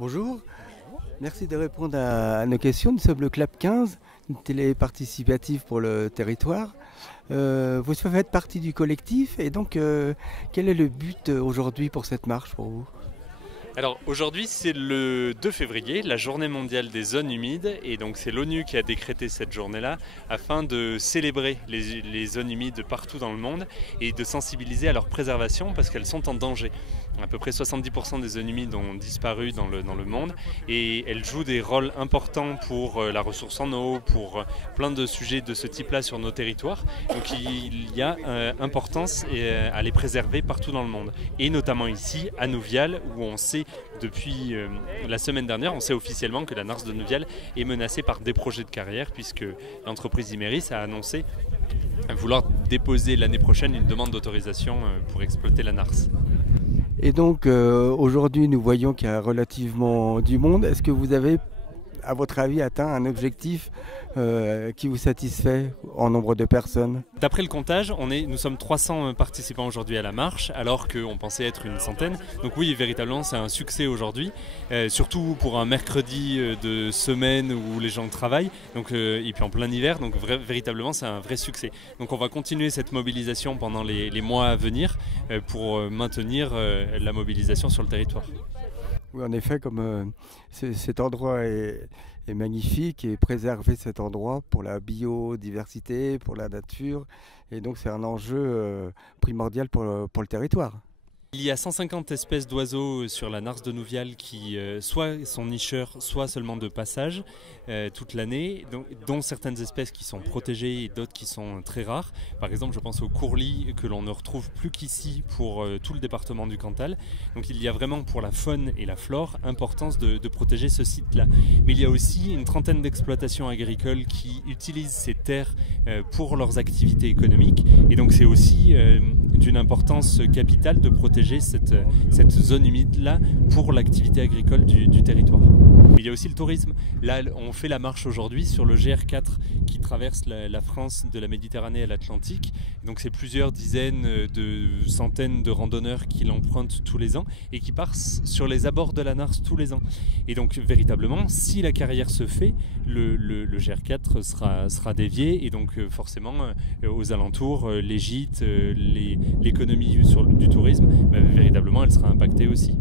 Bonjour, merci de répondre à nos questions. Nous sommes le Club 15, une télé participative pour le territoire. Vous faites partie du collectif et donc quel est le but aujourd'hui pour cette marche pour vous? Alors aujourd'hui c'est le 2 février, la journée mondiale des zones humides, et donc c'est l'ONU qui a décrété cette journée-là afin de célébrer les zones humides partout dans le monde et de sensibiliser à leur préservation parce qu'elles sont en danger. À peu près 70% des zones humides ont disparu dans le monde et elles jouent des rôles importants pour la ressource en eau, pour plein de sujets de ce type-là sur nos territoires. Donc il y a importance à les préserver partout dans le monde, et notamment ici à Nouvial, où on sait depuis la semaine dernière, on sait officiellement que la Nars de Nouvial est menacée par des projets de carrière, puisque l'entreprise Imerys a annoncé vouloir déposer l'année prochaine une demande d'autorisation pour exploiter la Nars. Et donc aujourd'hui nous voyons qu'il y a relativement du monde. Est-ce que vous avez, à votre avis, atteint un objectif qui vous satisfait en nombre de personnes? D'après le comptage, nous sommes 300 participants aujourd'hui à la marche, alors qu'on pensait être une centaine. Donc oui, véritablement, c'est un succès aujourd'hui, surtout pour un mercredi de semaine où les gens travaillent, et puis en plein hiver. Donc véritablement, c'est un vrai succès. Donc on va continuer cette mobilisation pendant les mois à venir pour maintenir la mobilisation sur le territoire. Oui, en effet, comme cet endroit est magnifique, et préserver cet endroit pour la biodiversité, pour la nature, et donc c'est un enjeu primordial pour le territoire. Il y a 150 espèces d'oiseaux sur la Nars de Nouvial qui soit sont nicheurs, soit seulement de passage toute l'année, dont certaines espèces qui sont protégées et d'autres qui sont très rares. Par exemple, je pense au courlis que l'on ne retrouve plus qu'ici pour tout le département du Cantal. Donc il y a vraiment pour la faune et la flore importance de protéger ce site-là. Mais il y a aussi une trentaine d'exploitations agricoles qui utilisent ces terres pour leurs activités économiques. Et donc c'est aussi d'une importance capitale de protéger cette zone humide-là pour l'activité agricole du territoire. Il y a aussi le tourisme. Là, on fait la marche aujourd'hui sur le GR4 qui traverse la France de la Méditerranée à l'Atlantique. Donc c'est plusieurs dizaines de centaines de randonneurs qui l'empruntent tous les ans et qui passent sur les abords de la Nars tous les ans. Et donc véritablement, si la carrière se fait, le GR4 sera dévié, et donc forcément aux alentours, les gîtes, l'économie du tourisme, véritablement elle sera impactée aussi.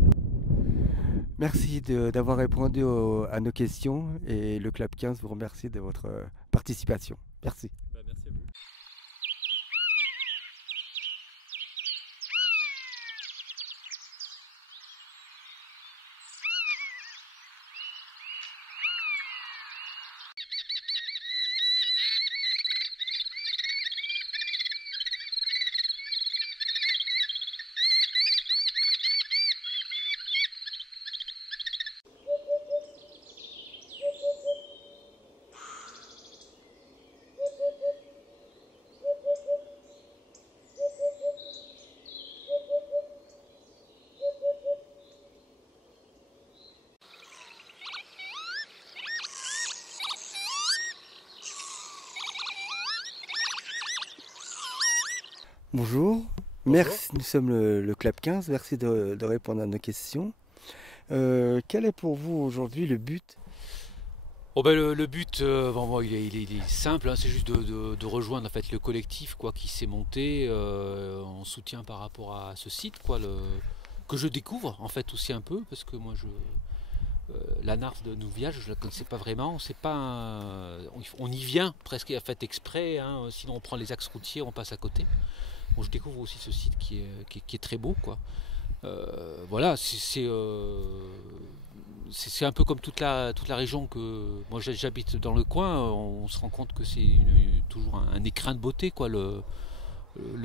Merci d'avoir répondu à nos questions, et le Club 15 vous remercie de votre participation. Merci. Merci à vous. Bonjour. Merci, nous sommes le Club 15, merci de répondre à nos questions. Quel est pour vous aujourd'hui le but? Le but, il est simple, hein, c'est juste de rejoindre en fait le collectif qui s'est monté en soutien par rapport à ce site, que je découvre en fait aussi un peu, parce que moi la Nars de Nouvial, je ne la connaissais pas vraiment. On y vient presque fait exprès, hein, sinon on prend les axes routiers, on passe à côté. Bon, je découvre aussi ce site qui est très beau, voilà, c'est un peu comme toute la région que moi j'habite dans le coin. On se rend compte que c'est toujours un écrin de beauté, le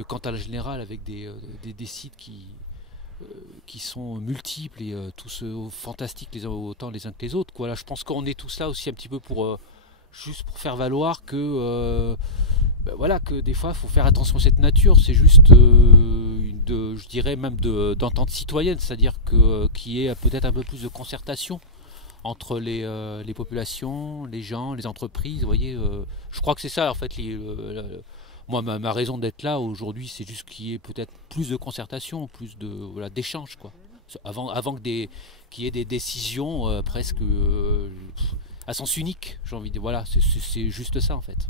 Cantal général, avec des sites qui sont multiples et tous fantastiques autant les uns que les autres. Là, je pense qu'on est tous là aussi un petit peu juste pour faire valoir que que des fois il faut faire attention à cette nature. C'est juste je dirais même d'entente citoyenne, c'est-à-dire qu'il y ait peut-être un peu plus de concertation entre les populations, les gens, les entreprises. Vous voyez, je crois que c'est ça en fait. Moi, ma raison d'être là aujourd'hui, c'est juste qu'il y ait peut-être plus de concertation, plus d'échanges, Avant qu'il y ait des décisions presque à sens unique, j'ai envie de dire. Voilà, c'est juste ça en fait.